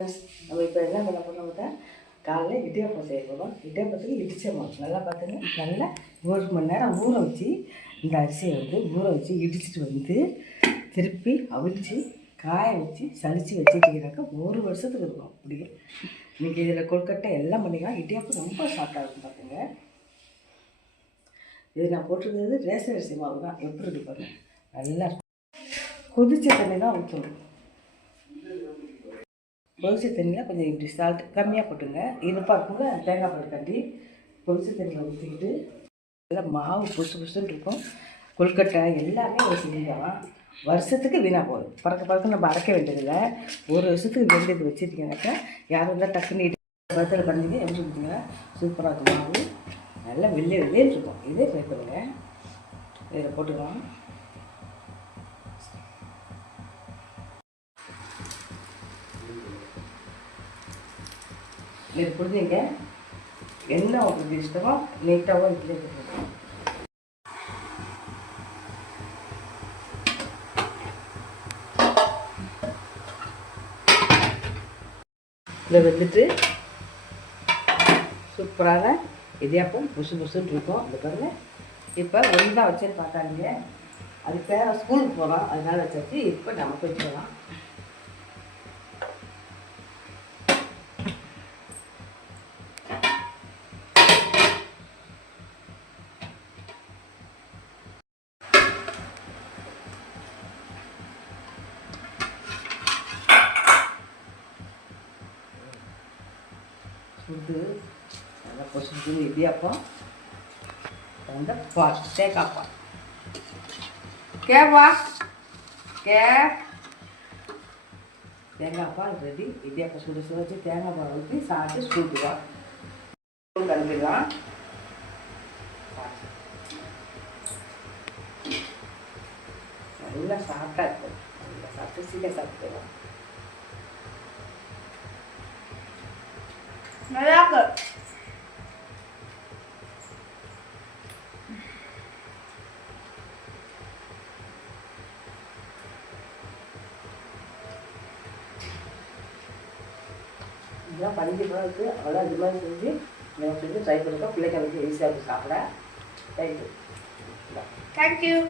நம்ம இப்போ என்ன பண்ண போகிறோம்னா காலையில் இடியாப்பம் செய்ய போகிறோம். இடியாப்பத்துக்கு இடிச்ச மாவு நல்லா பார்த்துங்க, நல்லா 1 மணி நேரம் ஊற வச்சு இந்த அரிசியை ஊற வச்சு இடிச்சிட்டு திருப்பி அவிச்சு காய வச்சு சளிச்சு வச்சுட்டிங்கனாக்கா 1 வருஷத்துக்கு இருக்கும். அப்படியே இன்றைக்கி இதில் கொழுக்கட்டை எல்லாம் பண்ணிக்கலாம். இடியாப்பம் ரொம்ப சாஃப்டாக இருக்கும் பார்த்துங்க. இது நான் போட்டிருக்கிறது ரேஷன் அரிசி மாவு தான். எப்படி இருக்கு பாருங்க, நல்லா கொதிச்ச தண்ணி தான் ஊற்றணும். கொதிச்ச தண்ணியில் கொஞ்சம் இப்படி சால்ட் கம்மியாக போட்டுங்க. இனிப்பாக்குங்க தேங்காய் பால் தட்டி கொதிச்ச தண்ணியில் ஊற்றிக்கிட்டு நல்லா மாவு புதுசுன்னு இருக்கும். கொழுக்கட்டை எல்லாமே ஒரு செஞ்சாலும் வருஷத்துக்கு வீணாக போகுது. பறக்க நம்ம அரைக்க வேண்டியதில்லை. 1 வருஷத்துக்கு வேண்டியது வச்சுட்டிங்கனாக்கா யாரும் இருந்தால் டக்குன்னு பருத்தில் பண்ணிங்க எப்படி கொடுத்தீங்கன்னா சூப்பராக இருக்கும். மாவு நல்லா வெளியே இருக்கும். இதே ட்ரை பண்ணுங்கள். இதில் போட்டுக்கலாம். இது புரிஞ்சுங்க. என்ன உங்களுக்கு இஷ்டமோ நீட்டாகவும் இட்லி போட்டுருக்கோம். இதை வந்துட்டு சூப்பரான இடியாப்பம் புசுன்னு இருக்கும். அது பாருங்க. இப்போ ஒழுங்காக வச்சேன்னு பார்க்காதீங்க. அது பேர ஸ்கூலுக்கு போகிறோம், அதனால வச்சாச்சு. இப்போ நமக்கு வச்சுக்கலாம். ஃபுட்டு நல்லா பொசுக்கு இடியாப்பம் அந்த பால் தேங்காய் பால் கேவா தேங்காய் பால் ரெடி. இடியாப்பம் சுட வச்சு தேங்காய் பால் ஊற்றி சாப்பிட்டு ஸ்கூலுக்கு தான் கிளம்பிடலாம். நல்லா சாப்பிட்டா இருக்கும். நல்லா சாப்பிட்டு சீக்கிரம் சாப்பிட்டுக்கலாம். நல்லா இருக்கு. இதெல்லாம் 15 ரூபா இருக்குது. அவ்வளோ இது மாதிரி செஞ்சு ட்ரை பண்ணிருக்கோம். பிள்ளைங்க வந்து ஈஸியாக இருக்குது சாப்பிட. தேங்க்யூ.